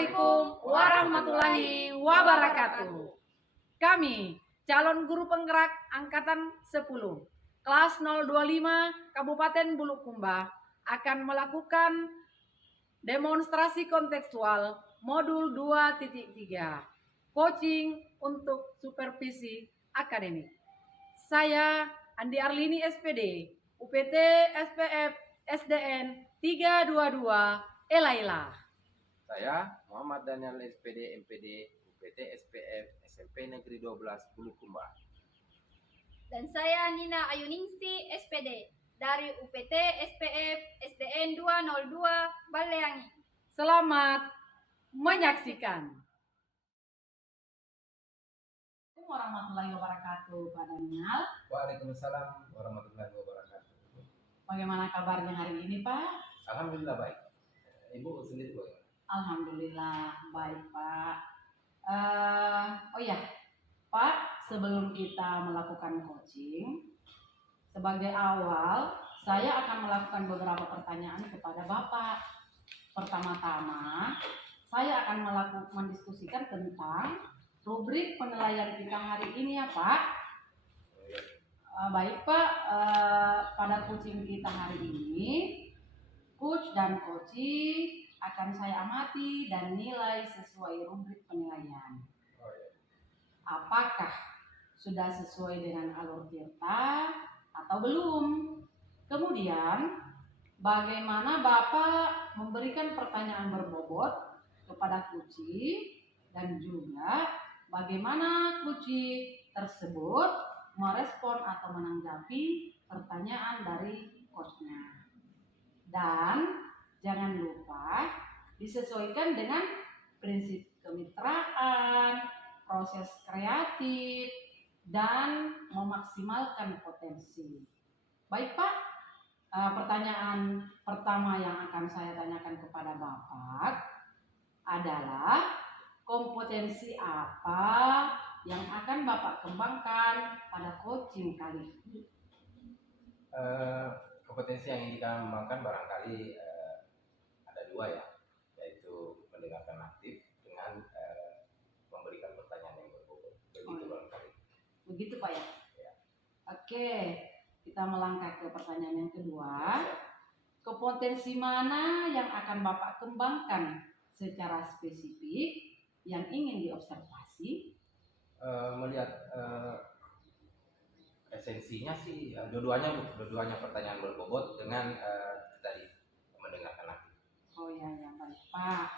Assalamualaikum warahmatullahi wabarakatuh. Kami, calon guru penggerak Angkatan 10, kelas 025 Kabupaten Bulukumba, akan melakukan demonstrasi kontekstual modul 2.3, coaching untuk supervisi akademik. Saya Andi Arlini SPD, UPT SPF SDN 322 Elaila. Saya Muhammad Daniel SPD MPD UPT SPF SMP Negeri 12 Bulukumba. Dan saya Nina Ayuningsi SPD dari UPT SPF SDN 202 Baleangi. Selamat menyaksikan. Assalamualaikum warahmatullahi wabarakatuh, Pak Daniel. Waalaikumsalam warahmatullahi wabarakatuh. Bagaimana kabarnya hari ini, Pak? Alhamdulillah baik. Ibu sendiri bagaimana? Alhamdulillah baik, Pak. Oh ya, Pak, sebelum kita melakukan coaching, sebagai awal saya akan melakukan beberapa pertanyaan kepada Bapak. Pertama-tama, saya akan mendiskusikan tentang rubrik penilaian kita hari ini ya, Pak. Baik, Pak, pada coaching kita hari ini, coach dan coaching akan saya amati dan nilai sesuai rubrik penilaian. Apakah sudah sesuai dengan alur tirta atau belum? Kemudian, bagaimana Bapak memberikan pertanyaan berbobot kepada coaching dan juga bagaimana coaching tersebut merespon atau menanggapi pertanyaan dari coachnya. Dan jangan lupa disesuaikan dengan prinsip kemitraan, proses kreatif, dan memaksimalkan potensi. Baik, Pak, pertanyaan pertama yang akan saya tanyakan kepada Bapak adalah kompetensi apa yang akan Bapak kembangkan pada coaching kali ini? Kompetensi yang ingin dikembangkan barangkali ada dua ya, yaitu mendengarkan aktif dengan memberikan pertanyaan yang berbobot. Begitu barangkali. Begitu, Pak ya? Ya. Oke, kita melangkah ke pertanyaan yang kedua. Kompetensi mana yang akan Bapak kembangkan secara spesifik yang ingin diobservasi? Melihat esensinya sih dua-duanya pertanyaan berbobot dengan tadi mendengarkan aktif. Oh ya, baik, Pak.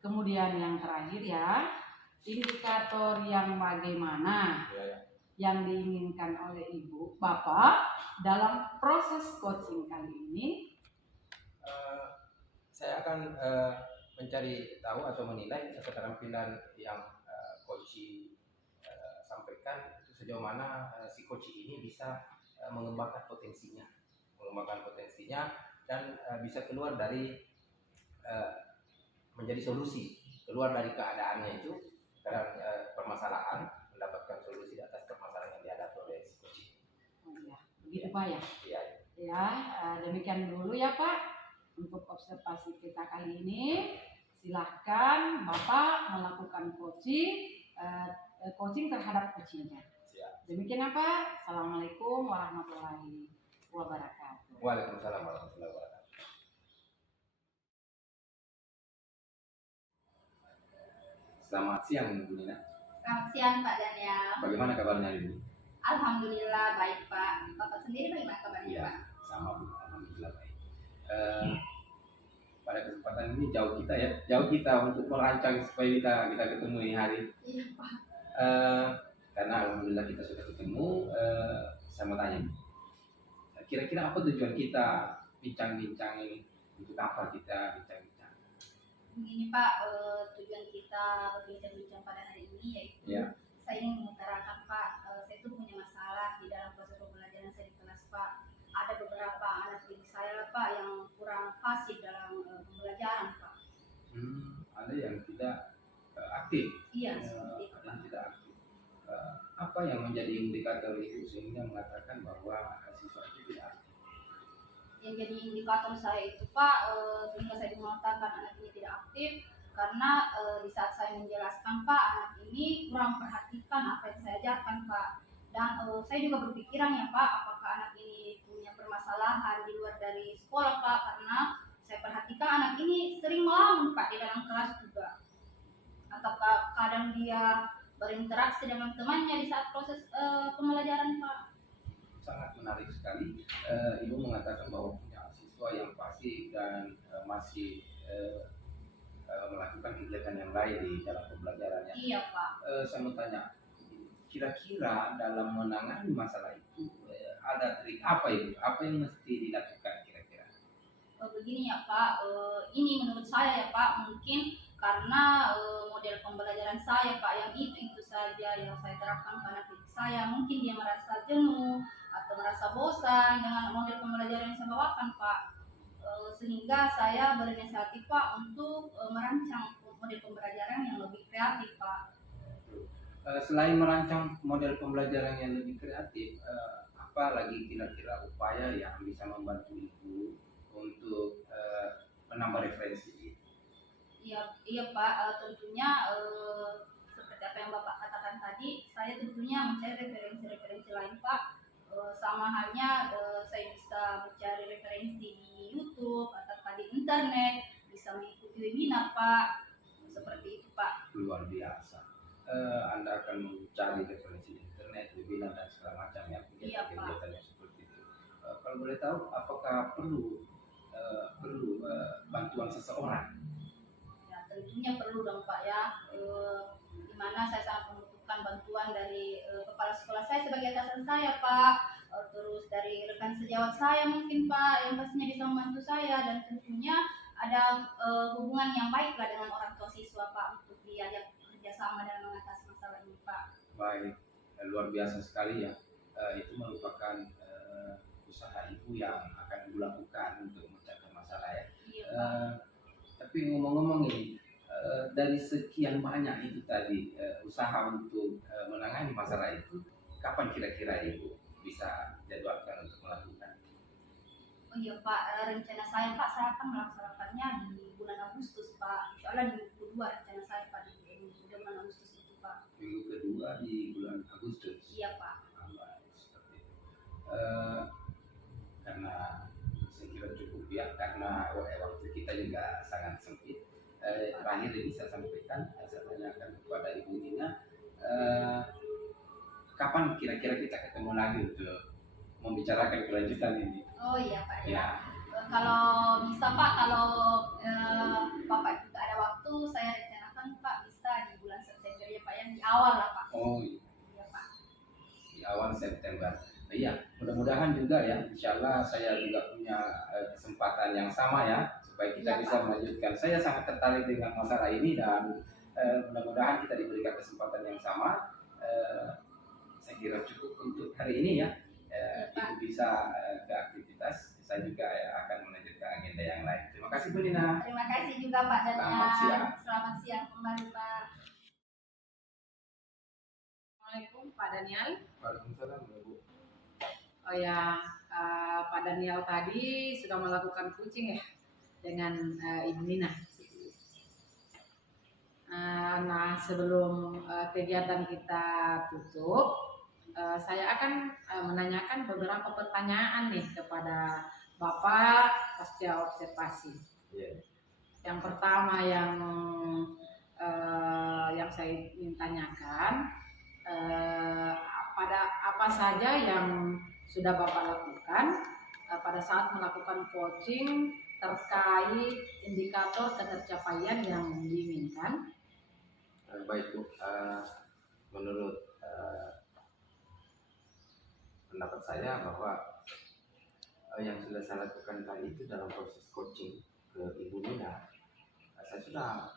Kemudian yang terakhir ya, indikator yang bagaimana yang diinginkan oleh Ibu Bapak dalam proses coaching kali ini? Saya akan mencari tahu atau menilai keterampilan yang coaching sampaikan itu sejauh mana si coaching ini bisa mengembangkan potensinya dan bisa keluar dari menjadi solusi, keluar dari keadaannya itu karena permasalahan, mendapatkan solusi atas permasalahan yang dihadapi oleh si coaching. Oh ya, begitu Pak ya? Iya. Ya, demikian dulu ya Pak untuk observasi kita kali ini. Silahkan Bapak melakukan coaching terhadap coachingnya. Demikian Pak. Assalamualaikum warahmatullahi wabarakatuh. Waalaikumsalam warahmatullahi wabarakatuh. Selamat siang Bu Nina. Selamat siang Pak Daniel. Bagaimana kabarnya hari ini? Alhamdulillah baik Pak. Bapak sendiri bagaimana kabarnya ya, Pak? Sama Bu, alhamdulillah baik. Pada kesempatan ini jauh kita untuk merancang supaya kita ketemu ini hari. Iya Pak. Karena alhamdulillah kita sudah ketemu. Saya mau tanya, kira-kira apa tujuan kita bincang-bincang ini? Untuk apa kita bincang-bincang? Begini Pak, tujuan kita berbincang-bincang pada hari ini yaitu saya ingin mengutarakan Pak, saya itu punya masalah di dalam proses pembelajaran saya di kelas Pak. Ada beberapa anak didik saya Pak yang kurang fasih dalam pembelajaran Pak. Ada yang tidak aktif. Iya, seperti itu. Ada yang tidak aktif. Apa yang menjadi indikator itu sehingga mengatakan bahwa siswa itu tidak aktif? Yang jadi indikator saya itu Pak, sehingga saya mengatakan anak ini tidak aktif karena di saat saya menjelaskan Pak, anak ini kurang perhatikan apa yang saya ajarkan Pak. Dan saya juga berpikiran ya Pak, apakah anak ini punya permasalahan di luar dari sekolah Pak, karena saya perhatikan anak ini sering melamun Pak di dalam kelas juga. Ataukah kadang dia berinteraksi dengan temannya di saat proses pembelajaran Pak. Sangat menarik sekali. Ibu mengatakan bahwa punya siswa yang pasif dan masih melakukan kegiatan yang lain di dalam pembelajarannya. Iya Pak. Saya mau tanya, kira-kira dalam menangani masalah itu ada trik apa Ibu? Apa yang mesti dilakukan kira-kira? Begini ya Pak, ini menurut saya ya Pak, mungkin karena model pembelajaran saya Pak yang itu saja yang saya terapkan ke anak didik saya, mungkin dia merasa jenuh atau merasa bosan dengan model pembelajaran yang saya bawakan Pak. Sehingga saya berinisiatif Pak untuk merancang model pembelajaran yang lebih kreatif Pak. Selain merancang model pembelajaran yang lebih kreatif, apa lagi kira-kira upaya yang bisa membantu Ibu untuk menambah referensi? Iya Pak, tentunya seperti apa yang Bapak katakan tadi, saya tentunya mencari referensi-referensi lain Pak. Sama halnya saya bisa mencari referensi di YouTube atau di internet, bisa mengikuti webinar Pak, seperti itu Pak. Luar biasa. Anda akan mencari referensi di internet, webinar dan segala macam ya, Iya, kegiatan yang seperti itu. Kalau boleh tahu, apakah perlu bantuan seseorang? Ya, tentunya perlu dong Pak ya, di mana saya sangat membutuhkan bantuan dari kepala sekolah saya sebagai atasan saya Pak, terus dari rekan sejawat saya mungkin Pak yang pastinya bisa membantu saya, dan tentunya ada hubungan yang baik lah dengan orang tua siswa Pak untuk diajak kerjasama dalam mengatasi masalah ini Pak. Baik, luar biasa sekali ya. Itu merupakan usaha Ibu yang akan Ibu lakukan untuk memecahkan masalah ya. Iya Pak. Tapi ngomong-ngomong ini, dari sekian banyak itu tadi usaha untuk menangani masalah itu, kapan kira-kira Ibu bisa jadwalkan untuk melakukan? Oh iya Pak, rencana saya Pak, saya akan melaksanakannya di bulan Agustus Pak. Insya Allah di minggu kedua rencana saya Pak di bulan Agustus itu Pak. Minggu kedua di bulan Agustus. Iya Pak. Seperti itu. Karena saya kira cukup ya, karena waktu kita juga sangat sempit. Terakhir ini saya sampaikan, saya tanyakan kepada Ibu Nina, kapan kira-kira kita ketemu lagi untuk membicarakan kelanjutan ini? Oh iya Pak ya. Ya. Kalau bisa Pak, kalau Bapak juga ada waktu, saya rencanakan Pak bisa di bulan September ya Pak, yang di awal lah Pak. Oh iya. Iya Pak. Di awal September. Iya, mudah-mudahan juga ya. Insya Allah saya juga punya kesempatan yang sama ya, supaya kita Iya, bisa melanjutkan. Saya sangat tertarik dengan masalah ini dan mudah-mudahan kita diberikan kesempatan yang sama. Saya kira cukup untuk hari ini ya. Iya, Ibu Pak. bisa ke aktivitas. Saya juga akan melanjutkan agenda yang lain. Terima kasih Bu Nina. Terima kasih juga Pak Daniel. Selamat siang. Selamat siang kembali Pak. Assalamualaikum Pak Daniel. Waalaikumsalam Bu. Oh ya, Pak Daniel tadi sudah melakukan coaching ya dengan Ibu Nina. Nah, sebelum kegiatan kita tutup, saya akan menanyakan beberapa pertanyaan nih kepada Bapak pasca observasi. Yeah. Yang pertama yang saya ingin tanyakan, pada apa saja yang sudah Bapak lakukan pada saat melakukan coaching terkait indikator ketercapaian yang diinginkan? Baik Bu, menurut pendapat saya bahwa yang sudah saya lakukan tadi itu dalam proses coaching ke Ibu Nina, saya sudah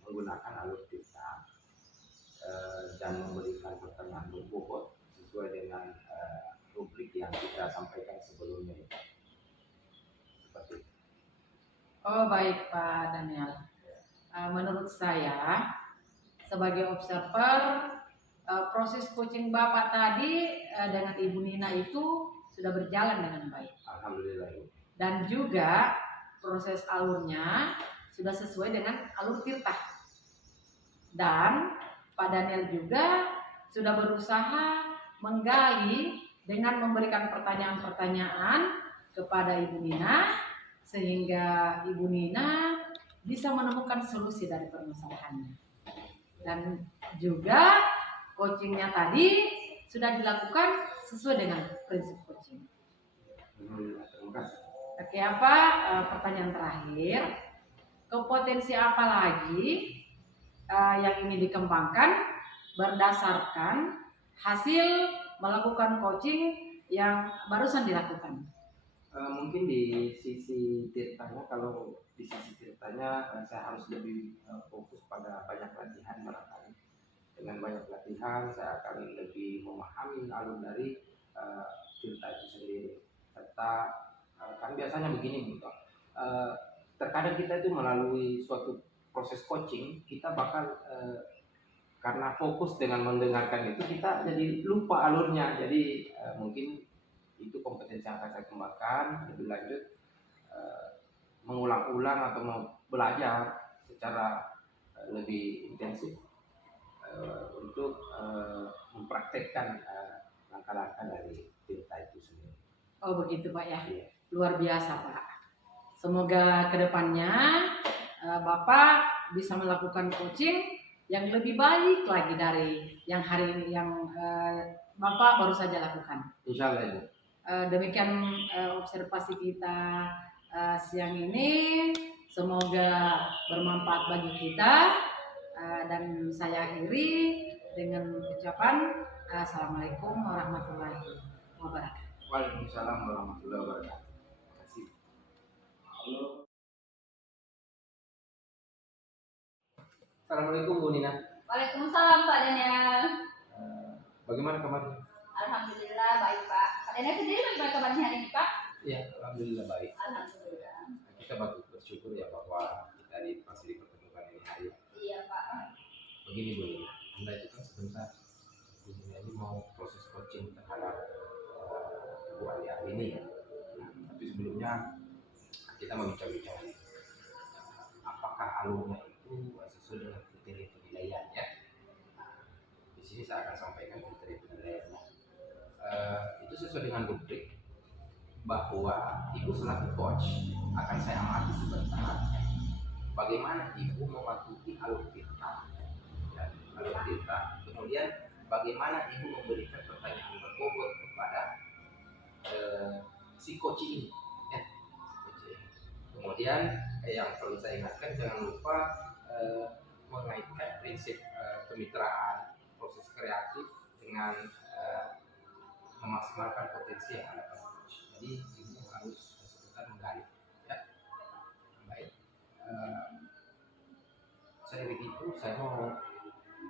menggunakan alur cerita dan memberikan pertanyaan berbobot sesuai dengan rubrik yang kita sampaikan sebelumnya. Seperti itu. Oh baik Pak Daniel. Menurut saya sebagai observer, proses coaching Bapak tadi dengan Ibu Nina itu sudah berjalan dengan baik. Alhamdulillah. Dan juga proses alurnya sudah sesuai dengan alur tirta. Dan Pak Daniel juga sudah berusaha menggali dengan memberikan pertanyaan-pertanyaan kepada Ibu Nina, sehingga Ibu Nina bisa menemukan solusi dari permasalahannya. Dan juga coachingnya tadi sudah dilakukan sesuai dengan prinsip coaching. Terima kasih. Oke, pertanyaan terakhir, kompetensi apa lagi yang ingin dikembangkan berdasarkan hasil melakukan coaching yang barusan dilakukan? Mungkin di sisi tirtanya, kalau di sisi tirtanya saya harus lebih fokus pada banyak latihan barangkali. Dengan banyak latihan saya akan lebih memahami alur dari tirta itu sendiri. Serta kan biasanya begini Bu, terkadang kita itu melalui suatu proses coaching kita bakal karena fokus dengan mendengarkan itu kita jadi lupa alurnya. Jadi mungkin itu kompetensi yang akan saya kembangkan lebih lanjut, mengulang-ulang atau belajar secara lebih intensif untuk mempraktekkan langkah-langkah dari tirta itu sendiri. Oh begitu Pak ya, Iya. luar biasa Pak. Semoga kedepannya Bapak bisa melakukan coaching yang lebih baik lagi dari yang hari ini yang Bapak baru saja lakukan. Insya Allah Ibu. Demikian observasi kita siang ini, semoga bermanfaat bagi kita, dan saya akhiri dengan ucapan Assalamualaikum warahmatullahi wabarakatuh. Waalaikumsalam warahmatullahi wabarakatuh. Terima kasih. Assalamualaikum Bu Nina. Waalaikumsalam Pak Daniel. Bagaimana kabarnya? Alhamdulillah baik Pak. Pak Daniel sendiri bagaimana kabarnya hari ini Pak? Iya, alhamdulillah baik. Alhamdulillah. Kita patut bersyukur ya bahwa kita masih dipertemukan ini hari. Iya Pak. Begini Bu Nina, Anda itu kan sebentar Bu Nina ini mau proses coaching terhadap Bu Ali ini ya. Nah, tapi sebelumnya kita mau bincang-bincang apakah alurnya itu sesuai dengan kriteria penilaian ya. Nah, di sini saya akan sampaikan kriteria penilaiannya. Itu sesuai dengan rubrik bahwa Ibu selaku coach akan saya amati sebentar bagaimana Ibu mematuhi alur tirta dan alur tirta, kemudian bagaimana Ibu memberikan pertanyaan berbobot kepada si coach ini ya. Kemudian yang perlu saya ingatkan, jangan lupa mengaitkan prinsip kemitraan proses kreatif dengan memaksimalkan potensi yang ada pada coach. Jadi Ibu harus sebentar menggali ya. Baik, saya begitu, saya mau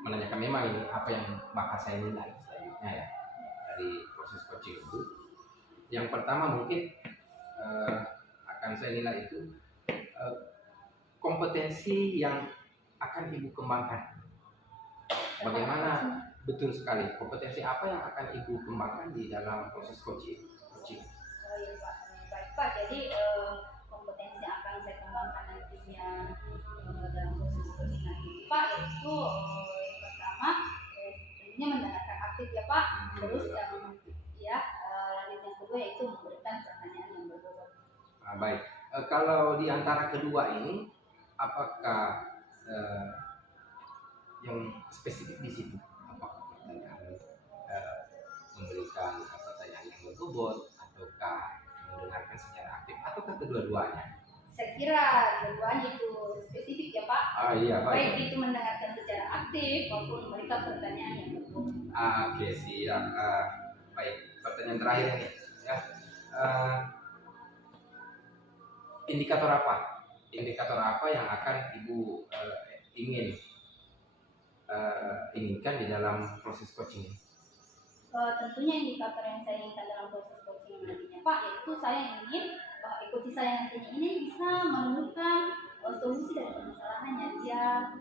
menanyakan memang ini apa yang bakal saya nilai selanjutnya ya dari proses coaching Ibu. Yang pertama mungkin akan saya nilai itu kompetensi yang akan Ibu kembangkan. Bagaimana? Betul sekali. Kompetensi apa yang akan Ibu kembangkan di dalam proses coaching? Oh iya Pak. Baik Pak. Jadi kompetensi yang akan saya kembangkan nantinya dalam proses coaching nanti Pak yaitu yang pertama tentunya mendengarkan aktif ya Pak. Terus yang lanjut yang kedua yaitu memberikan pertanyaan yang berbobot. Baik. Kalau di antara kedua ini, apakah yang spesifik di situ? Apakah pertanyaan memberikan pertanyaan yang berbobot, ataukah mendengarkan secara aktif, ataukah kedua-duanya? Saya kira kedua-duanya itu spesifik ya Pak. Iya Pak. Baik itu mendengarkan secara aktif maupun memberikan pertanyaan yang berbobot. Oke, siap. Baik, pertanyaan terakhir nih ya. Indikator apa? Indikator apa yang akan Ibu inginkan di dalam proses coaching ini? Tentunya indikator yang saya inginkan dalam proses coaching nantinya Pak, yaitu saya ingin bahwa coach saya nantinya ini bisa menemukan solusi dari permasalahan yang dia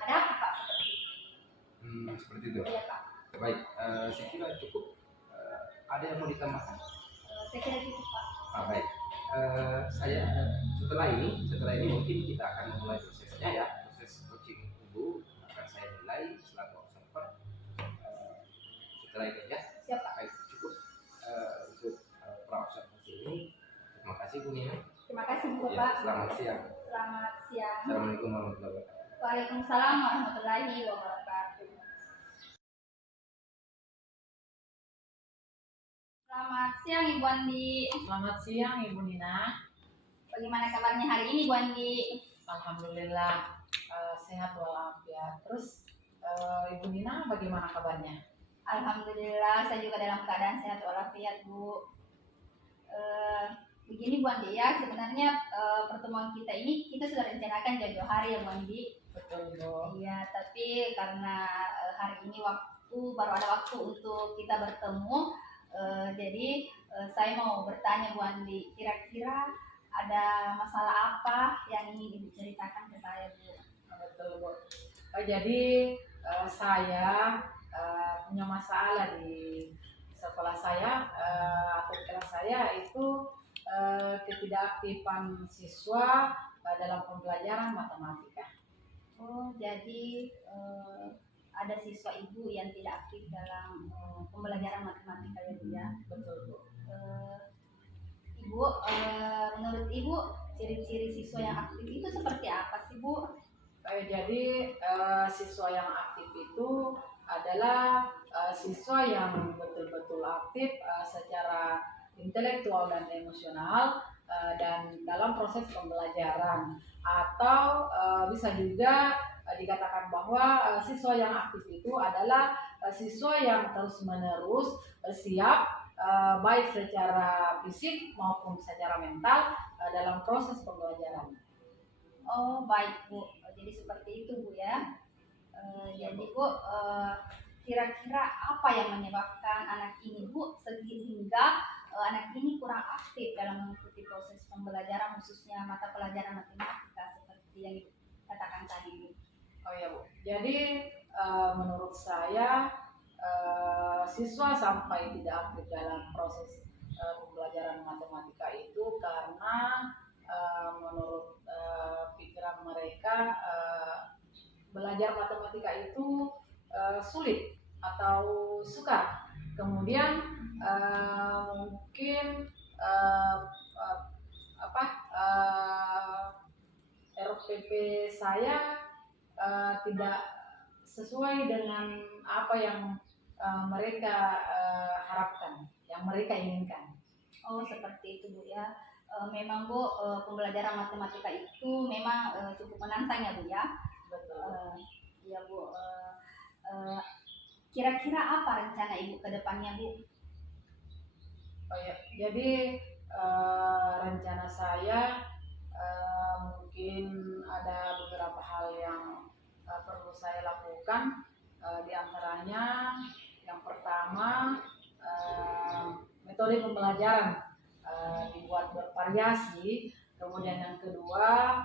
hadapi Pak, seperti itu. Seperti itu. Iya Pak. Baik, saya kira cukup. Ada yang mau ditambahkan? Saya kira cukup Pak. Baik. Saya setelah ini mungkin kita akan memulai prosesnya ya, proses coaching ibu akan saya nilai selaku observer. Setelah itu ya, Siapa? baik cukup untuk pra-observasi ini. Terima kasih Bu Nina. Terima kasih Bu Ya, Bapak. selamat siang. Selamat siang. Assalamualaikum warahmatullahi wabarakatuh. Waalaikumsalam warahmatullahi wabarakatuh. Selamat siang Ibu Andi. Selamat siang Ibu Nina. Bagaimana kabarnya hari ini Bu Andi? Alhamdulillah sehat walafiat. Terus Ibu Nina bagaimana kabarnya? Alhamdulillah saya juga dalam keadaan sehat walafiat Bu. Begini Bu Andi ya, sebenarnya pertemuan kita ini kita sudah rencanakan jauh-jauh hari ya Bu Andi. Betul Bu. Iya, tapi karena hari ini baru ada waktu untuk kita bertemu, jadi saya mau bertanya Bu Andi, kira-kira ada masalah apa yang ingin Ibu ceritakan ke saya Bu? Betul Bu. Jadi saya punya masalah di sekolah saya atau kelas saya itu ketidakaktifan siswa dalam pembelajaran matematika. Oh, jadi ada siswa Ibu yang tidak aktif dalam pembelajaran matematika ya Bu ya? Betul Bu. Ibu, menurut Ibu ciri-ciri siswa yang aktif itu seperti apa sih Bu? Jadi siswa yang aktif itu adalah siswa yang betul-betul aktif secara intelektual dan emosional dan dalam proses pembelajaran, atau bisa juga dikatakan bahwa siswa yang aktif itu adalah siswa yang terus-menerus siap baik secara fisik maupun secara mental dalam proses pembelajaran. Oh baik Bu, jadi seperti itu Bu ya. Jadi Bu, kira-kira apa yang menyebabkan anak ini Bu sehingga anak ini kurang aktif dalam mengikuti proses pembelajaran, khususnya mata pelajaran matematika seperti yang dikatakan tadi Bu? Oh ya Bu, jadi menurut saya siswa sampai tidak aktif dalam proses pembelajaran matematika itu karena menurut pikiran mereka belajar matematika itu sulit atau sukar. Kemudian mungkin RPP saya tidak sesuai dengan apa yang mereka harapkan, yang mereka inginkan. Oh seperti itu Bu ya. Memang Bu, pembelajaran matematika itu memang cukup menantang ya Bu ya. Betul. Ya Bu. Kira-kira apa rencana Ibu ke depannya Bu? Oh ya, jadi rencana saya mungkin ada beberapa hal yang perlu saya lakukan. Di antaranya yang pertama metode pembelajaran dibuat bervariasi. Kemudian yang kedua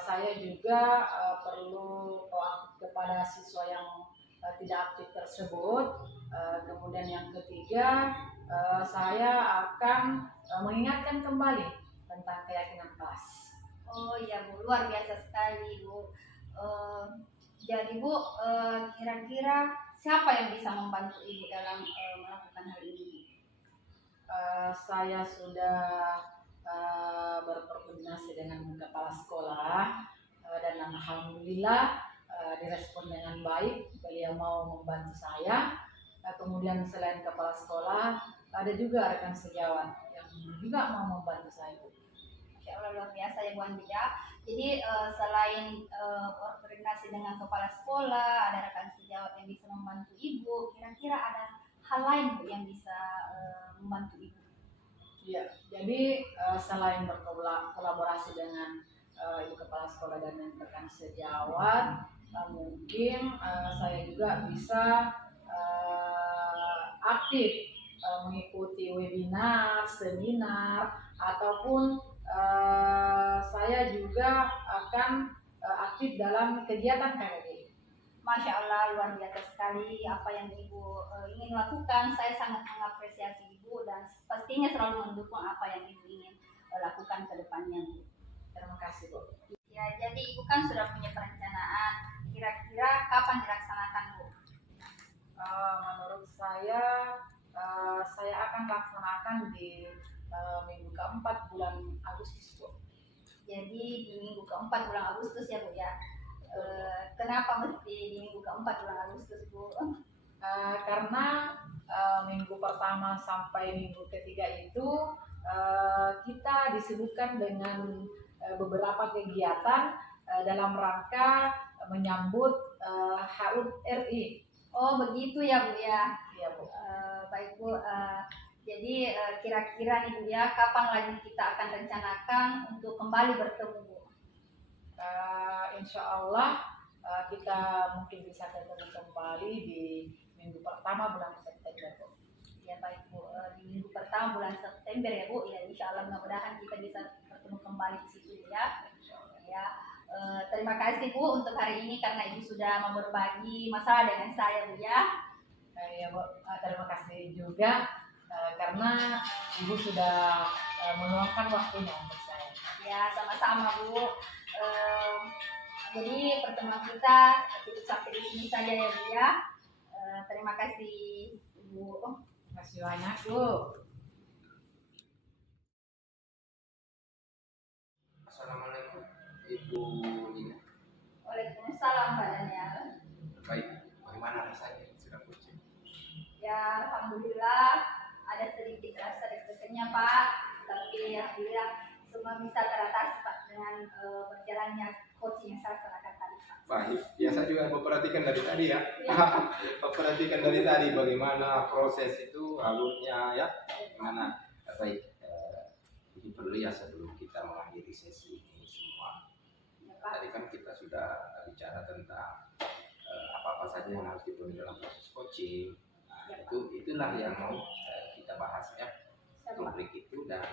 saya juga perlu proaktif kepada siswa yang tidak aktif tersebut. Kemudian yang ketiga saya akan mengingatkan kembali tentang keyakinan kelas. Oh iya Bu, luar biasa sekali Bu. Jadi Bu, kira-kira siapa yang bisa membantu Ibu dalam melakukan hal ini? Saya sudah berkoordinasi dengan kepala sekolah dan alhamdulillah direspon dengan baik. Beliau mau membantu saya. Kemudian selain kepala sekolah, ada juga rekan sejawat yang juga mau membantu saya. Masya Allah luar biasa ya Bu Andi ya. Jadi selain berkoordinasi dengan kepala sekolah, ada rekan sejawat yang bisa membantu Ibu. Kira-kira ada hal lain Bu yang bisa membantu Ibu? Ya, jadi selain berkolaborasi dengan ibu kepala sekolah dan rekan sejawat, mungkin saya juga bisa aktif mengikuti webinar, seminar, ataupun saya juga akan aktif dalam kegiatan KKG. Masya Allah luar biasa sekali apa yang Ibu ingin lakukan. Saya sangat mengapresiasi Ibu dan pastinya selalu mendukung apa yang Ibu ingin. lakukan ke depannya, Bu. Terima kasih, Bu. Ya, jadi Ibu kan sudah punya perencanaan. Kira-kira kapan dilaksanakan, Bu? Menurut saya akan laksanakan di minggu keempat bulan Agustus, Bu. Jadi di minggu keempat bulan Agustus ya, Bu ya. Kenapa mesti di minggu keempat bulan Agustus, Bu? Karena minggu pertama sampai minggu ketiga itu kita disibukkan dengan beberapa kegiatan dalam rangka menyambut HUT RI. Oh begitu ya, Bu ya. Iya, Bu. Baik, Bu. Jadi kira-kira nih, Bu ya, kapan lagi kita akan rencanakan untuk kembali bertemu, Bu? Insya Allah kita mungkin bisa ketemu kembali di minggu pertama bulan September, Bu. Ya baik, Bu. Di minggu pertama bulan September ya, Bu. Ya insya Allah mudah-mudahan kita bisa bertemu kembali di situ, Bu ya. Ya. Terima kasih, Bu, untuk hari ini karena Ibu sudah mau berbagi masalah dengan saya, Bu ya. Ya, Bu. Terima kasih juga karena Ibu sudah meluangkan waktunya untuk saya. Ya, sama-sama, Bu. Jadi pertemuan kita cukup sampai di sini saja ya, Bu ya. Terima kasih, Bu. Terima kasih banyak, Bu. Assalamualaikum Ibu Nina. Waalaikumsalam, Mbak Daniel. Baik, bagaimana rasanya sudah coaching? Ya, alhamdulillah ada sedikit rasa deg-degannya, Pak. Tapi alhamdulillah semua bisa teratasi, Pak, dengan berjalannya coaching yang saya lakukan tadi, Pak. Baik, ya saya juga memperhatikan dari tadi ya. Memperhatikan dari tadi bagaimana proses itu alurnya ya. Bagaimana baik ini perlu ya sebelum kita mengakhiri sesi ini semua. Ya, Pak. Tadi kan kita sudah bicara tentang apa-apa saja yang harus dipenuhi dalam proses coaching. Nah, itulah yang mau kita bahas ya. Ya, Pak. Topik itu dan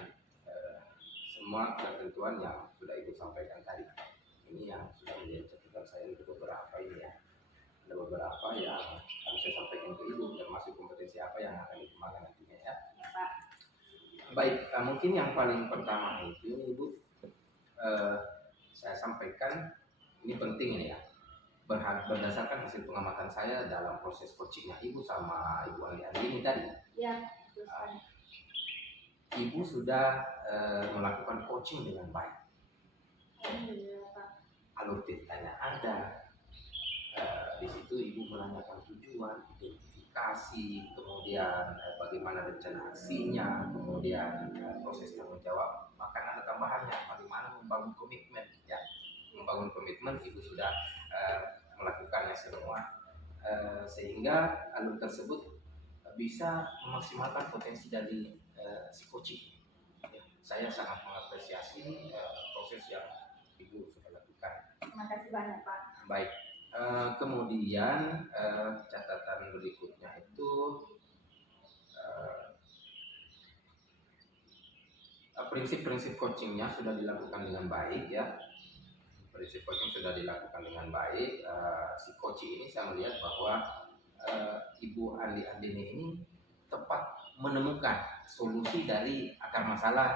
semua ketentuan yang sudah Ibu sampaikan tadi. Ini yang sudah menjadi catatan saya untuk beberapa ini ya. Ada beberapa yang harus saya sampaikan ke Ibu, termasuk kompetensi apa yang akan dikembangkan nantinya ya. Ya, Pak. Baik, mungkin yang paling pertama itu Ibu, saya sampaikan ini penting ini ya. Berdasarkan hasil pengamatan saya dalam proses coachingnya Ibu sama Ibu Andi ini tadi. Ya, terus sekali. Ibu sudah melakukan coaching dengan baik. Alhamdulillah, Pak. Alur ceritanya ada. Di situ Ibu menanyakan tujuan, identifikasi, kemudian bagaimana rencana aksinya, kemudian proses tanggung jawab. Bahkan ada tambahannya, bagaimana membangun komitmen. Ya, membangun komitmen Ibu sudah melakukannya semua, sehingga alur tersebut bisa memaksimalkan potensi dari si coaching. Ya, saya sangat mengapresiasi proses yang Ibu sudah lakukan. Terima kasih banyak, Pak. Baik, kemudian catatan berikutnya itu prinsip-prinsip coachingnya sudah dilakukan dengan baik ya. Prinsip coaching sudah dilakukan dengan baik. Si coaching ini saya melihat bahwa Ibu Andini ini tepat menemukan solusi dari akar masalah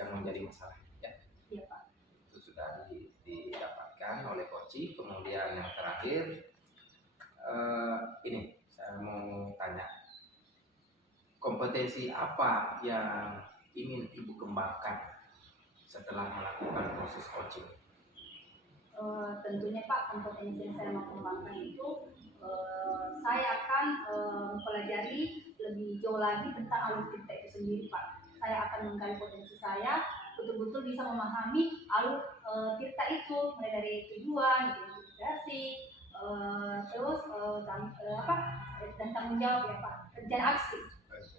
yang menjadi masalah ya. Iya, Pak. Itu sudah didapatkan oleh coaching. Kemudian yang terakhir ini saya mau tanya, kompetensi apa yang ingin Ibu kembangkan setelah melakukan proses coaching? Tentunya, Pak, kompetensi yang saya mau kembangkan itu saya akan mempelajari lebih jauh lagi tentang alur cerita itu sendiri, Pak. Saya akan menggali potensi saya, betul-betul bisa memahami alur cerita itu, mulai dari tujuan, identifikasi, terus dan tanggung jawab ya, Pak, rencana aksi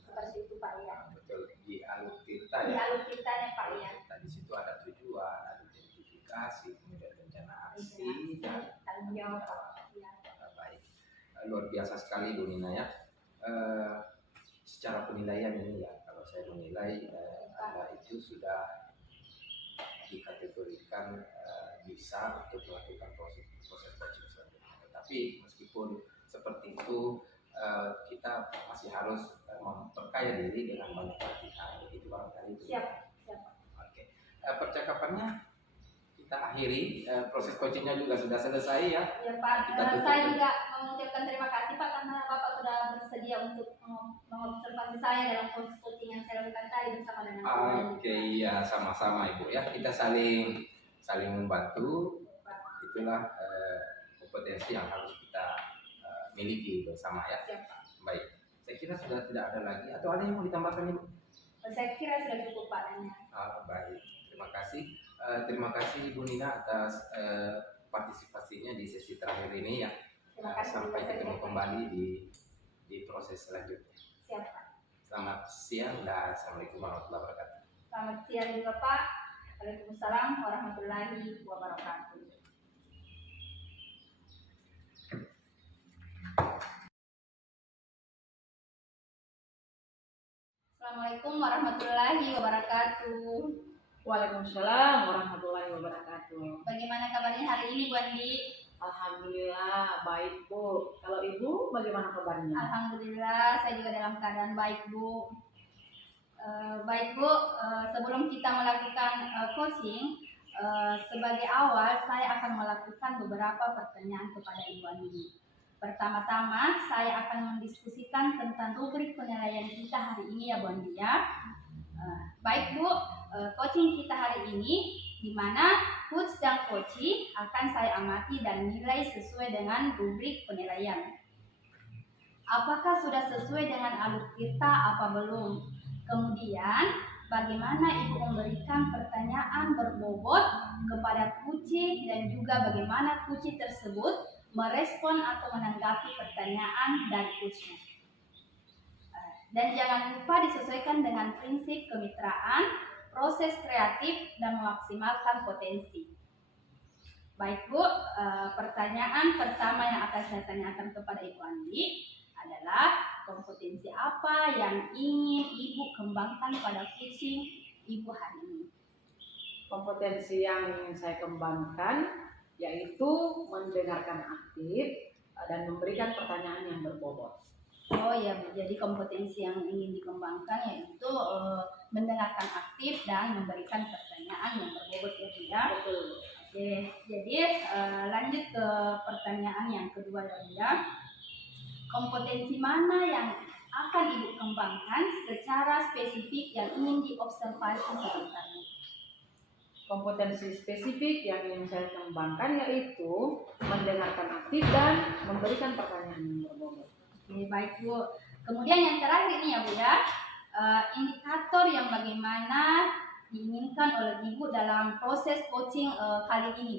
seperti itu, Pak ya. Betul, di alur cerita Di ya. alur ceritanya, Pak ya. Di situ ada tujuan, ada identifikasi, kemudian rencana aksi dan Tanggung jawab, Pak. Ya. baik. Luar biasa sekali Bu Nina ya. Secara penilaian ini ya, kalau saya menilai Anda itu sudah dikategorikan bisa untuk melakukan proses coaching selanjutnya. Tetapi meskipun seperti itu, kita masih harus memperkaya diri dengan banyak latihan. Itu barangkali itu. Siap. percakapannya kita akhiri. Proses coachingnya juga sudah selesai ya. Ya Pak, Kita tutup saya dulu. juga mengucapkan terima kasih Pak karena Bapak sudah bersedia untuk mengobservasi saya dalam proses coaching yang saya lakukan tadi bersama dengan Ibu Andi. Oke, ya sama-sama Ibu ya. Kita saling membantu. Itulah kompetensi yang harus kita miliki bersama ya. Siap, Pak. Baik. Saya kira sudah tidak ada lagi atau ada yang mau ditambahkan Ibu? Saya kira sudah cukup Pak tanya. Baik. Terima kasih. Terima kasih Ibu Nina atas partisipasinya di sesi terakhir ini ya. Terima kasih. Sampai juga, ketemu saya. kembali di proses selanjutnya. Siap Pak. Selamat siang dan assalamualaikum warahmatullahi wabarakatuh. Selamat siang juga Pak. Waalaikumsalam warahmatullahi wabarakatuh. Assalamualaikum warahmatullahi wabarakatuh. Waalaikumsalam warahmatullahi wabarakatuh. Bagaimana kabarnya hari ini Bu Andi? Alhamdulillah baik Bu. Kalau Ibu bagaimana kabarnya? Alhamdulillah saya juga dalam keadaan baik Bu. Baik Bu, sebelum kita melakukan coaching, sebagai awal saya akan melakukan beberapa pertanyaan kepada Ibu Andi. Pertama-tama saya akan mendiskusikan tentang rubrik penilaian kita hari ini ya Bu Andi ya. Baik Bu, coaching kita hari ini di mana coach dan coachee akan saya amati dan nilai sesuai dengan rubrik penilaian. Apakah sudah sesuai dengan alur kita apa belum? Kemudian, bagaimana Ibu memberikan pertanyaan berbobot kepada coachee dan juga bagaimana coachee tersebut merespon atau menanggapi pertanyaan dari coachnya. Dan jangan lupa disesuaikan dengan prinsip kemitraan, proses kreatif, dan memaksimalkan potensi. Baik Bu, pertanyaan pertama yang akan saya tanyakan kepada Ibu Andi adalah kompetensi apa yang ingin Ibu kembangkan pada coaching Ibu hari ini? Kompetensi yang ingin saya kembangkan yaitu mendengarkan aktif dan memberikan pertanyaan yang berbobot. Oh ya Bu, jadi kompetensi yang ingin dikembangkan yaitu mendengarkan aktif dan memberikan pertanyaan yang berbobot ya Bu ya. Betul. Oke, jadi lanjut ke pertanyaan yang kedua ya Bu ya. Kompetensi mana yang akan Ibu kembangkan secara spesifik yang ingin diobservasi sebentar? Kompetensi spesifik yang ingin saya kembangkan yaitu mendengarkan aktif dan memberikan pertanyaan yang berbobot. Oke, baik Bu. Kemudian yang terakhir ini ya Bu ya, indikator yang bagaimana diinginkan oleh Ibu dalam proses coaching kali ini.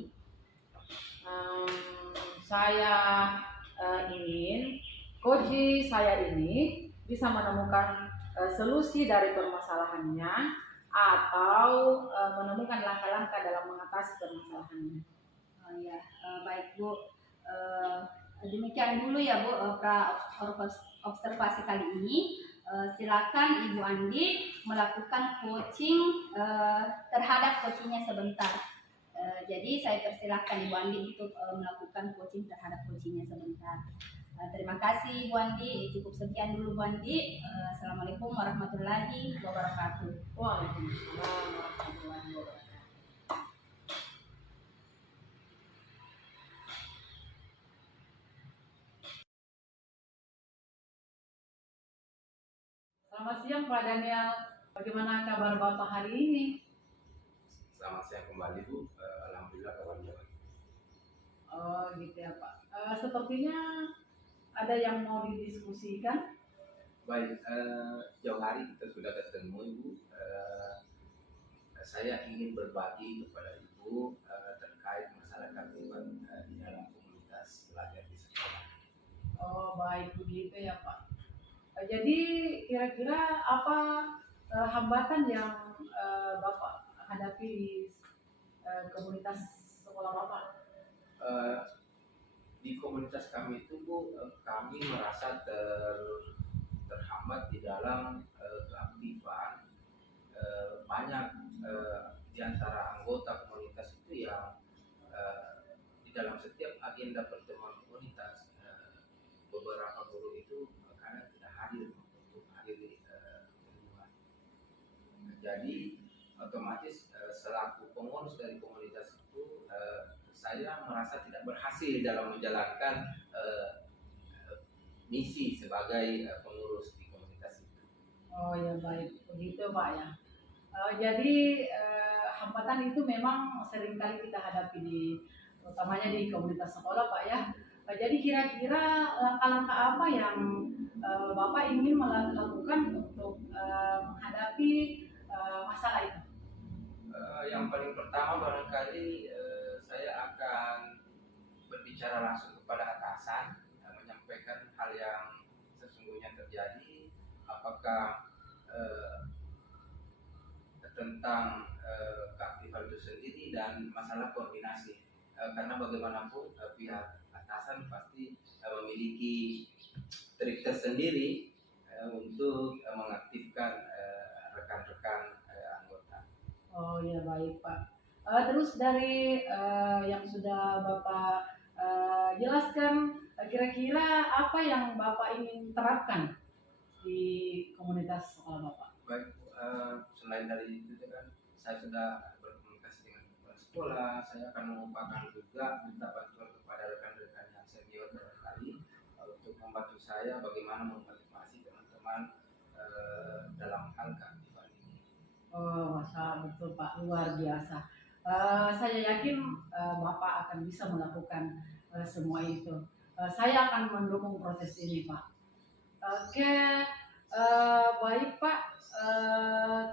Saya ingin coaching saya ini bisa menemukan solusi dari permasalahannya atau menemukan langkah-langkah dalam mengatasi permasalahannya. Oh ya, baik Bu. Demikian dulu ya Bu observasi kali ini. Silakan Ibu Andi melakukan coaching terhadap coachingnya sebentar. Jadi saya persilahkan Ibu Andi untuk melakukan coaching terhadap coachingnya sebentar. Terima kasih Bu Andi. Cukup sekian dulu Bu Andi. Assalamualaikum warahmatullahi wabarakatuh. Waalaikumsalam warahmatullahi wabarakatuh. Selamat siang Pak Daniel. Bagaimana kabar Bapak hari ini? Selamat siang kembali Bu. Alhamdulillah kabarnya baik. Oh gitu ya Pak. Sepertinya ada yang mau didiskusikan. Baik, jauh hari kita sudah ketemu Ibu. Saya ingin berbagi kepada Ibu terkait masalah keaktifan di dalam komunitas belajar di sekolah. Oh baik begitu ya Pak. Jadi kira-kira apa hambatan yang Bapak hadapi di komunitas sekolah Bapak? Di komunitas kami itu Bu, kami merasa terhambat di dalam keaktifan. Banyak di antara anggota komunitas itu yang di dalam setiap agenda pertemuan komunitas beberapa guru itu kadang tidak hadir untuk hadir di pertemuan. Jadi otomatis selaku pengurus dari komunitas itu saya merasa tidak berhasil dalam menjalankan misi sebagai pengurus di komunitas itu. Oh ya baik, begitu Pak ya. Jadi hambatan itu memang seringkali kita hadapi utamanya di komunitas sekolah Pak ya. Jadi kira-kira langkah-langkah apa yang Bapak ingin melakukan untuk menghadapi masalah itu? Yang paling pertama barangkali saya akan berbicara langsung kepada atasan, menyampaikan hal yang sesungguhnya terjadi, apakah tentang keaktifan itu sendiri dan masalah koordinasi. Karena bagaimanapun pihak atasan pasti memiliki trik tersendiri untuk mengaktifkan rekan-rekan anggota. Oh ya baik Pak. Terus dari yang sudah Bapak jelaskan, kira-kira apa yang Bapak ingin terapkan di komunitas sekolah Bapak? Baik, selain dari itu kan saya sudah berkomunikasi dengan kepala sekolah, saya akan mengupayakan juga minta bantuan kepada rekan-rekan yang senior barangkali untuk membantu saya bagaimana memotivasi teman-teman dalam hal keaktifan ini. Oh, masa betul Pak, luar biasa. Saya yakin Bapak akan bisa melakukan semua itu. Saya akan mendukung proses ini Pak. Oke, baik Pak.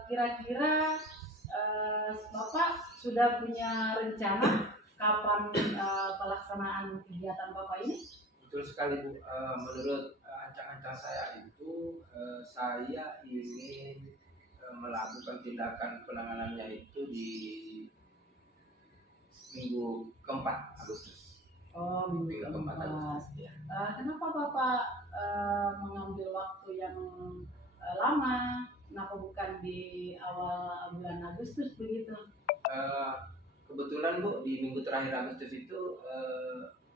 Kira-kira Bapak sudah punya rencana kapan pelaksanaan kegiatan Bapak ini? Betul sekali Bu. Menurut ancang-ancang saya itu saya ingin melakukan tindakan penanganannya itu di minggu keempat Agustus. Oh, minggu Minggu keempat keempat. Agustus. Ya. Kenapa Bapak mengambil waktu yang lama? Kenapa bukan di awal bulan Agustus begitu? Kebetulan Bu, di minggu terakhir Agustus itu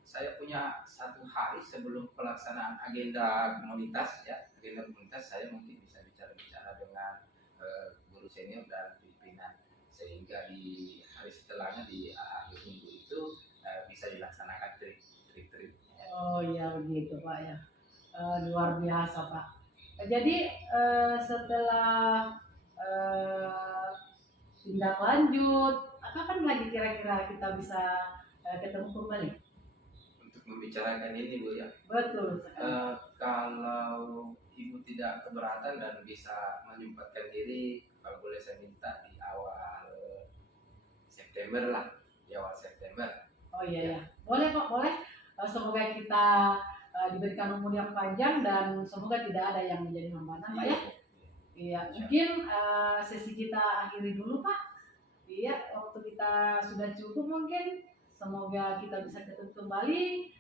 saya punya satu hari sebelum pelaksanaan agenda komunitas ya. Agenda komunitas saya mungkin bisa bicara-bicara dengan guru senior dan pimpinan, sehingga di hari setelahnya di akhir minggu itu bisa dilaksanakan trik-trik. Oh iya begitu Pak ya. Luar biasa Pak. Jadi setelah tindak lanjut, kapan lagi kira-kira kita bisa ketemu kembali? Untuk membicarakan ini Bu ya. Betul sekali. Kalau Ibu tidak keberatan dan bisa menyempatkan diri, kalau boleh saya minta di awal September lah, di awal September. Oh iya ya, boleh Pak, boleh. Semoga kita diberikan umur yang panjang dan semoga tidak ada yang menjadi hambatan Pak ya. Iya, mungkin sesi kita akhiri dulu Pak. Iya, waktu kita sudah cukup mungkin. Semoga kita bisa ketemu kembali.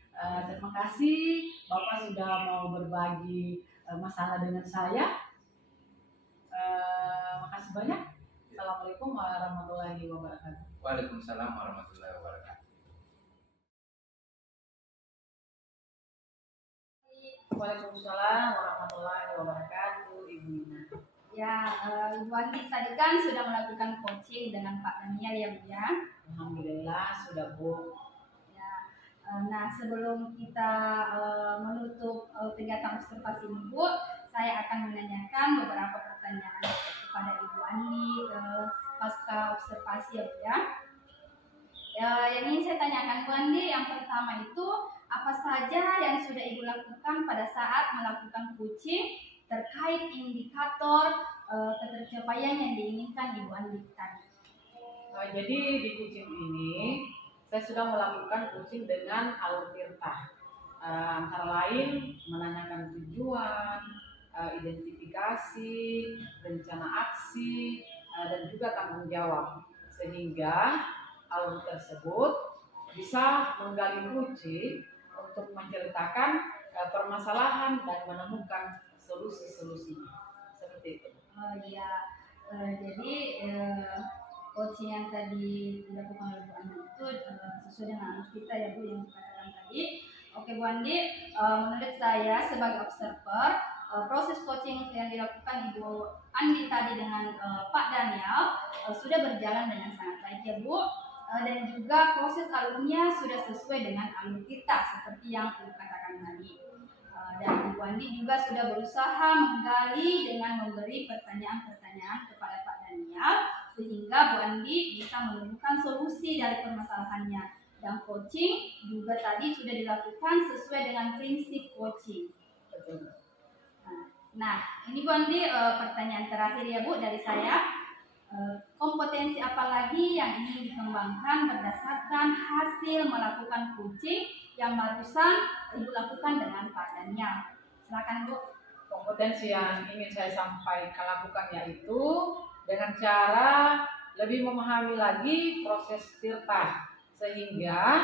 Terima kasih Bapak sudah mau berbagi masalah dengan saya. Makasih banyak. Assalamualaikum warahmatullahi wabarakatuh. Waalaikumsalam warahmatullahi wabarakatuh. Waalaikumsalam warahmatullahi wabarakatuh, Ibu Nina. Ya, Ibu Andi tadi kan sudah melakukan coaching dengan Pak Daniel ya Bu ya. Alhamdulillah sudah Bu. Ya, nah sebelum kita menutup kegiatan observasi ini Bu, saya akan menanyakan beberapa pertanyaan kepada Ibu Andi pasca observasi ya Bu ya. Yang ingin saya tanyakan Bu Andi, yang pertama itu apa saja yang sudah Ibu lakukan pada saat melakukan coaching terkait indikator ketercapaian yang diinginkan Ibu Andi tadi? Jadi di coaching ini saya sudah melakukan coaching dengan alur tirta. Antara lain menanyakan tujuan, identifikasi, rencana aksi, dan juga tanggung jawab, sehingga alur tersebut bisa menggali kunci untuk menceritakan permasalahan dan menemukan solusi-solusinya. Seperti itu. Jadi coaching yang tadi dilakukan oleh Bu Andi itu sesuai dengan alur kita ya Bu yang dikatakan tadi. Oke Bu Andi, menurut saya sebagai observer proses coaching yang dilakukan Ibu Andi tadi dengan Pak Daniel sudah berjalan dengan sangat baik ya Bu. Dan juga proses alurnya sudah sesuai dengan alur kita seperti yang Ibu katakan tadi. Dan Ibu Andi juga sudah berusaha menggali dengan memberi pertanyaan-pertanyaan kepada Pak Daniel sehingga Bu Andi bisa menemukan solusi dari permasalahannya. Dan coaching juga tadi sudah dilakukan sesuai dengan prinsip coaching. Nah, ini Bu Andi pertanyaan terakhir ya Bu dari saya. Kompetensi apa lagi yang ingin dikembangkan berdasarkan hasil melakukan coaching yang barusan Ibu lakukan dengan Pak Daniel? Silakan Bu. Kompetensi yang ingin saya sampaikan lakukan yaitu dengan cara lebih memahami lagi proses tirta sehingga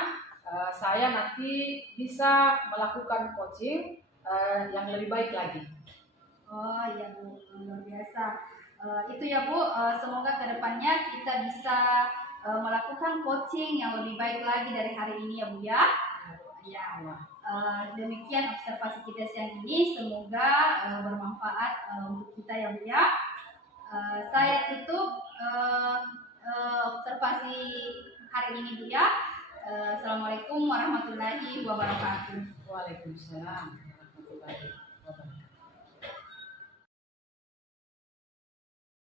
saya nanti bisa melakukan coaching yang lebih baik lagi. Oh iya Bu, luar biasa. Itu ya Bu, semoga kedepannya kita bisa melakukan coaching yang lebih baik lagi dari hari ini ya Bu ya. Ya, demikian observasi kita siang ini, semoga bermanfaat untuk kita ya Bu ya. Saya tutup observasi hari ini Bu ya. Assalamualaikum warahmatullahi wabarakatuh. Waalaikumsalam warahmatullahi wabarakatuh.